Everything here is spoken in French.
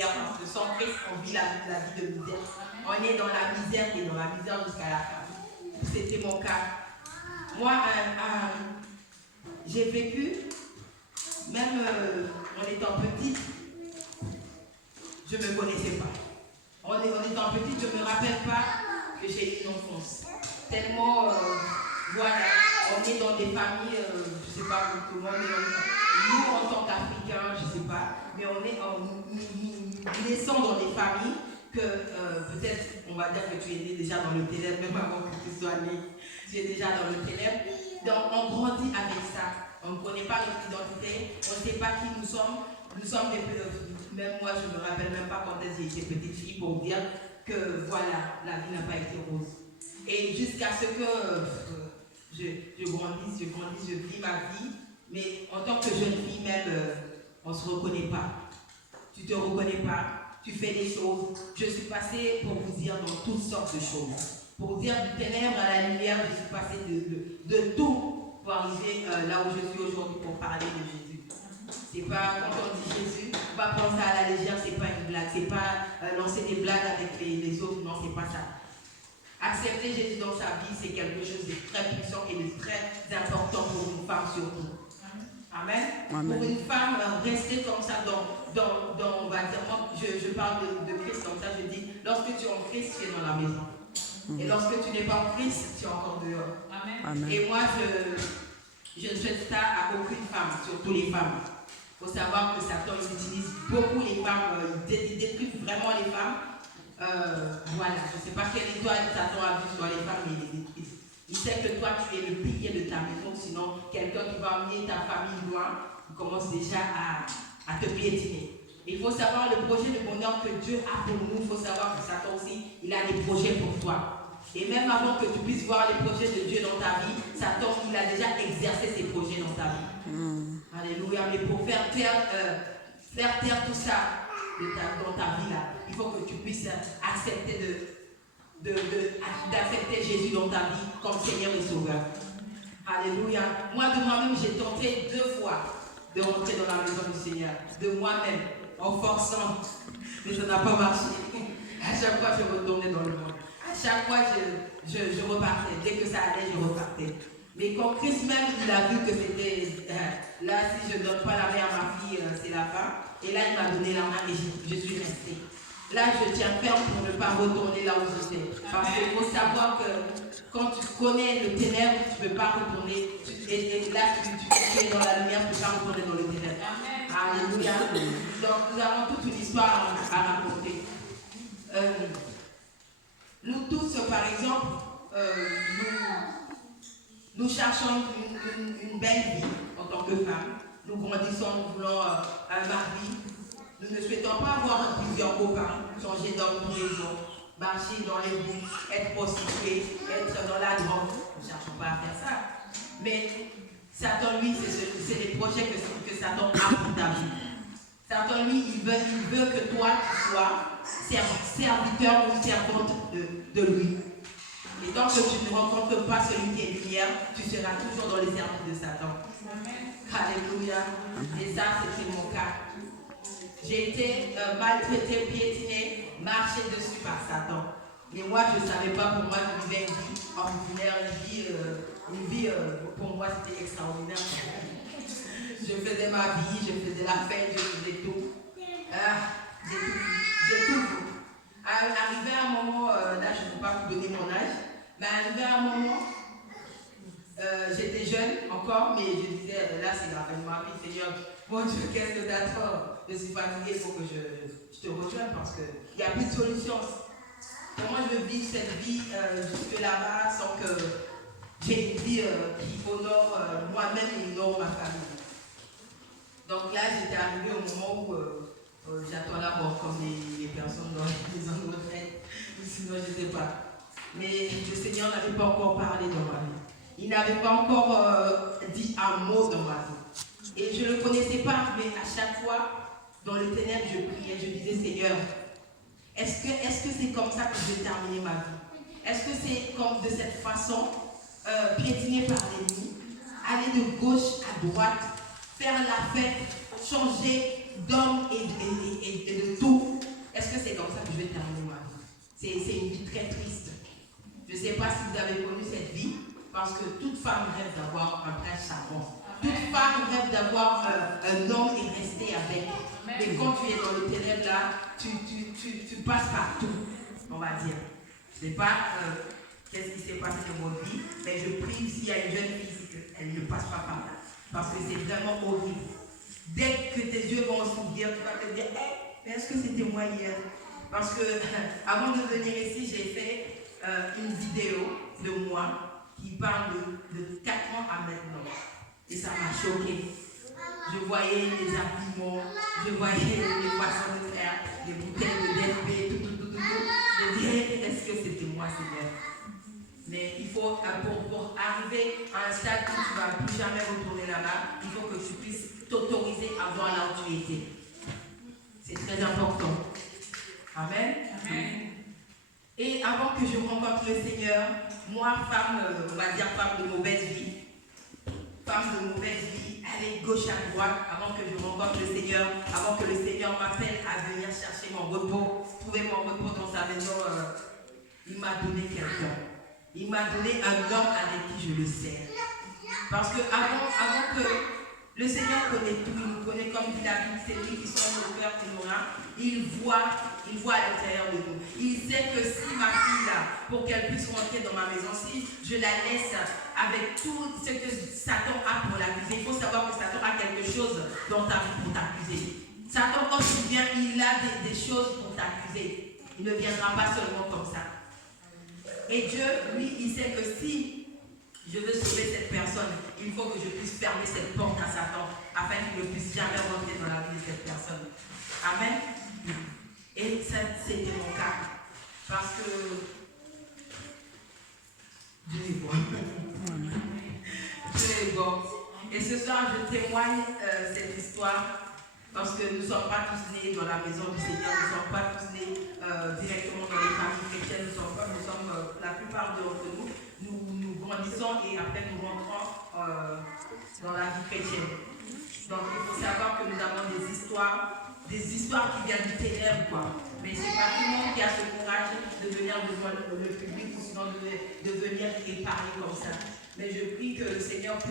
misère, parce que sans Christ, on vit la vie de misère. On est dans la misère et dans la misère jusqu'à la fin. C'était mon cas. Moi, j'ai vécu, même en étant petite, je ne me connaissais pas. En étant petite, je ne me rappelle pas que j'ai eu une enfance. Tellement, voilà, on est dans des familles, je ne sais pas comment, mais nous, en tant qu'Africains, je ne sais pas, mais nous naissons dans des familles que peut-être, on va dire que tu es né déjà dans le ténèbre, même avant que tu sois né, tu es déjà dans le ténèbre. Donc, on grandit avec ça. On ne connaît pas notre identité, on ne sait pas qui nous sommes. Nous sommes même moi, je ne me rappelle même pas quand j'étais petite fille pour dire que voilà, la vie n'a pas été rose. Et jusqu'à ce que je grandisse, je vis ma vie, mais en tant que jeune fille même, on ne se reconnaît pas. Tu ne te reconnais pas, tu fais des choses. Je suis passée, pour vous dire, dans toutes sortes de choses. Pour dire du ténèbre à la lumière, je suis passée de tout pour arriver là où je suis aujourd'hui pour parler de Jésus. C'est pas, quand on dit Jésus, on va penser à la légère, c'est pas une blague, c'est pas lancer des blagues avec les autres, non, c'est pas ça. Accepter Jésus dans sa vie, c'est quelque chose de très puissant et de très important pour une femme surtout. Amen. Amen. Pour une femme, rester comme ça dans on va dire, moi, je parle de Christ comme ça, je dis, lorsque tu es en Christ, tu es dans la maison. Et lorsque tu n'es pas en Christ, tu es encore dehors. Amen. Et moi, je ne souhaite ça à aucune femme, surtout les femmes. Il faut savoir que Satan utilise beaucoup les femmes, il détruit vraiment les femmes. Voilà, je ne sais pas quelle étoile Satan a vu sur les femmes, mais il les détruit. Il sait que toi, tu es le pilier de ta maison, sinon quelqu'un qui va amener ta famille loin, il commence déjà à te piétiner. Il faut savoir le projet de bonheur que Dieu a pour nous. Il faut savoir que Satan aussi, il a des projets pour toi. Et même avant que tu puisses voir les projets de Dieu dans ta vie, Satan, il a déjà exercé ses projets dans ta vie. Alléluia. Mais pour faire taire tout ça dans ta vie là, il faut que tu puisses accepter d'accepter Jésus dans ta vie comme Seigneur et Sauveur. Alléluia. Moi de moi-même, j'ai tenté 2 fois de rentrer dans la maison du Seigneur. De moi-même, en forçant. Mais ça n'a pas marché. À chaque fois, je retournais dans le monde. À chaque fois, je repartais. Dès que ça allait, je repartais. Mais quand Christ même, il a vu que c'était là, si je ne donne pas la main à ma fille, c'est la fin. Et là, il m'a donné la main et je suis restée. Là, je tiens ferme pour ne pas retourner là où j'étais. Parce qu'il faut savoir que quand tu connais le ténèbre, tu ne peux pas retourner. Et là, tu es dans la lumière, tu ne peux pas retourner dans le ténèbre. Alléluia. Donc, nous avons toute une histoire à raconter. Nous tous, par exemple, nous cherchons une belle vie en tant que femmes. Nous grandissons, nous voulons un mari. Nous ne souhaitons pas avoir plusieurs copains, changer d'homme tous les jours, marcher dans les bouts, être prostituée, être dans la drogue. Nous ne cherchons pas à faire ça. Mais Satan, lui, c'est les projets que Satan a pour ta vie. Satan, lui, il veut que toi, tu sois serviteur ou servante de lui. Et tant que tu ne rencontres pas celui qui est lumière, tu seras toujours dans les services de Satan. Amen. Alléluia. Et ça, c'était mon cas. J'ai été maltraitée, piétinée, marchée dessus par Satan. Mais moi, je ne savais pas, pour moi, je vivais une vie ordinaire, une vie pour moi, c'était extraordinaire. Je faisais ma vie, je faisais la fête, je faisais tout. J'ai tout vu. Arrivé à un moment, là, je ne peux pas vous donner mon âge, mais arrivé à un moment, j'étais jeune encore, mais je disais, là, c'est la fin de ma vie, Seigneur. Mon Dieu, qu'est-ce que t'attends? Je suis fatiguée, il faut que je te rejoigne parce qu'il n'y a plus de solution. Comment je veux vivre cette vie jusque là-bas sans que j'ai une vie qui honore moi-même et honore ma famille. Donc là, j'étais arrivée au moment où j'attends la mort comme les personnes dans les maisons de retraite, sinon je ne sais pas. Mais le Seigneur n'avait pas encore parlé dans ma vie. Il n'avait pas encore dit un mot dans ma vie. Et je ne le connaissais pas, mais à chaque fois, dans les ténèbres, je priais, je disais, Seigneur, est-ce que c'est comme ça que je vais terminer ma vie? Est-ce que c'est comme de cette façon, piétinée par l'ennemi, aller de gauche à droite, faire la fête, changer d'homme et de tout, c'est une vie très triste. Je ne sais pas si vous avez connu cette vie, parce que toute femme rêve d'avoir un prince charmant. Toute femme rêve d'avoir un homme et rester avec. Mais quand tu es dans le ténèbre là, tu passes partout, on va dire. Je ne sais pas qu'est-ce qui s'est passé dans votre vie, mais je prie s'il y a une jeune fille, elle ne passe pas par là. Parce que c'est vraiment horrible. Dès que tes yeux vont s'ouvrir, tu vas te dire, hey, mais est-ce que c'était moi hier? Parce que avant de venir ici, j'ai fait une vidéo de moi qui parle de 4 ans à maintenant. Et ça m'a choqué. Je voyais les habillements, je voyais les poissons de terre, les bouteilles de DFP, tout. Je disais, est-ce que c'était moi, Seigneur? Mais il faut, pour arriver à un stade où tu ne vas plus jamais retourner là-bas, il faut que tu puisses t'autoriser à voir là où tu étais. C'est très important. Amen. Amen. Et avant que je rencontre le Seigneur, moi, femme, on va dire femme de mauvaise vie, aller gauche à droite, avant que je rencontre le Seigneur, avant que le Seigneur m'appelle à venir chercher mon repos, trouver mon repos dans sa maison, il m'a donné quelqu'un. Il m'a donné un homme avec qui je le sers. Parce que avant que le Seigneur connaît tout, il nous connaît comme dit la Bible, c'est lui qui sonde nos cœurs et nos reins. Il voit à l'intérieur de nous. Il sait que si ma fille là, pour qu'elle puisse rentrer dans ma maison, si je la laisse avec tout ce que Satan a pour l'accuser, il faut savoir que Satan a quelque chose dans ta vie pour t'accuser. Satan, quand il vient, il a des choses pour t'accuser. Il ne viendra pas seulement comme ça. Et Dieu, lui, il sait que si je veux sauver cette personne, il faut que je puisse fermer cette porte à Satan, afin qu'il ne puisse jamais rentrer dans la vie de cette personne. Amen. Et ça, c'était mon cas. Parce que Dieu est bon. Dieu est bon. Et ce soir, je témoigne cette histoire. Parce que nous ne sommes pas tous nés dans la maison du Seigneur, nous ne sommes pas tous nés directement dans les familles chrétiennes, nous sommes la plupart d'entre nous grandissons et après nous rentrons dans la vie chrétienne. Donc il faut savoir que nous avons des histoires qui viennent du ténèbre, quoi. Mais ce n'est pas tout le monde qui a ce courage de venir devant le public ou sinon de venir et parler comme ça. Mais je prie que le Seigneur puisse